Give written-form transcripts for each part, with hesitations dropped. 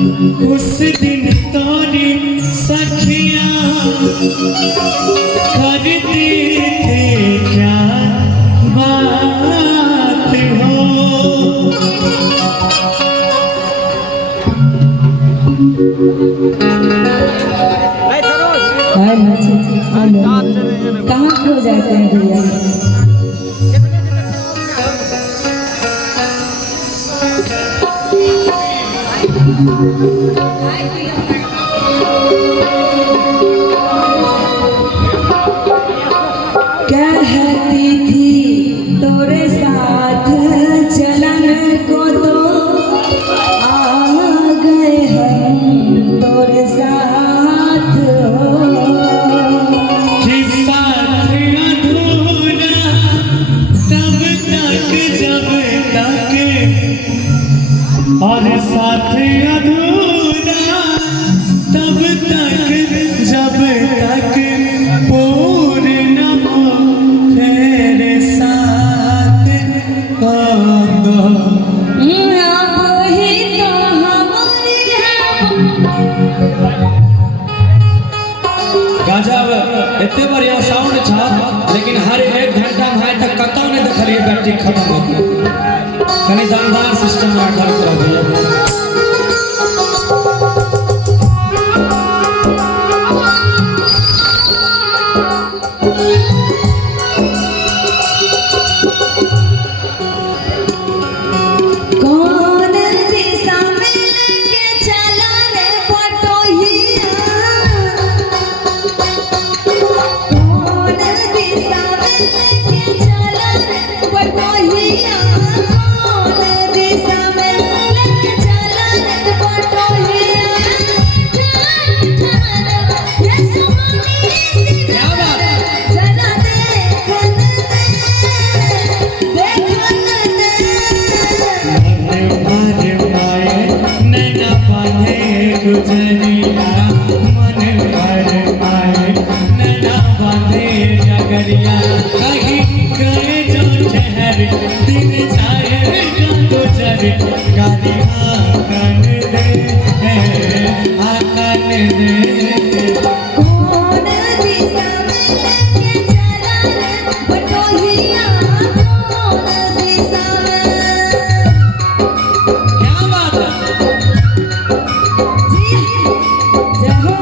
उस दिन तोरी सखियां करते थे क्या बात हो। कहाँ खो जाते हैं भैया? कहती थी तोरे साथ चलन को तो आ गए हम तोरे साथ हो। कि साथ अधूरा तब तक जब तक और साथ अधूरा तब तक जब तक पूर्ण न हो तेरे साथ होगा। अब ही तो हमारी है। गजब इतने बढ़िया साउंड था, लेकिन हर 1 घंटा भाई तक कतौ नहीं देखलिए बैटरी खत्म होती। कनी दमदार सिस्टम में खड़ा कर दिया। कौन दिशा में लेके चला रे पटोहिया? कौन दिशा में लेके चला रे पटोहिया? कौन दिशा में लेके चला रे पटोहिया? ये सुहानी सी जरा देखन दे, देखन दे। मन भर माए नैना बांधे गुजरिया, मन भर माए नैना बांधे डगरिया। कहीं गए जो ठहर दिन जाएगा गुजर, गाली आकन दे, आकन दे। कौन दिशा में लेके चला रे पटोहिया? कौन दिशा में? क्या बात है? जी जय हो।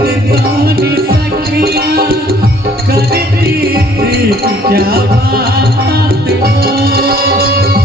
दोनों सखियां करती थी क्या बात हो